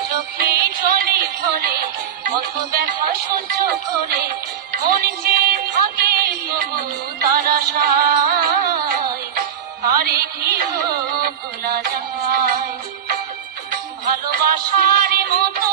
চোখে জলে ভরে কত ব্যথা সহ্য করে মন চেয়ে থাকে তবু তার আশায় তারে কি ভোলা যায় ভালোবাসার মতো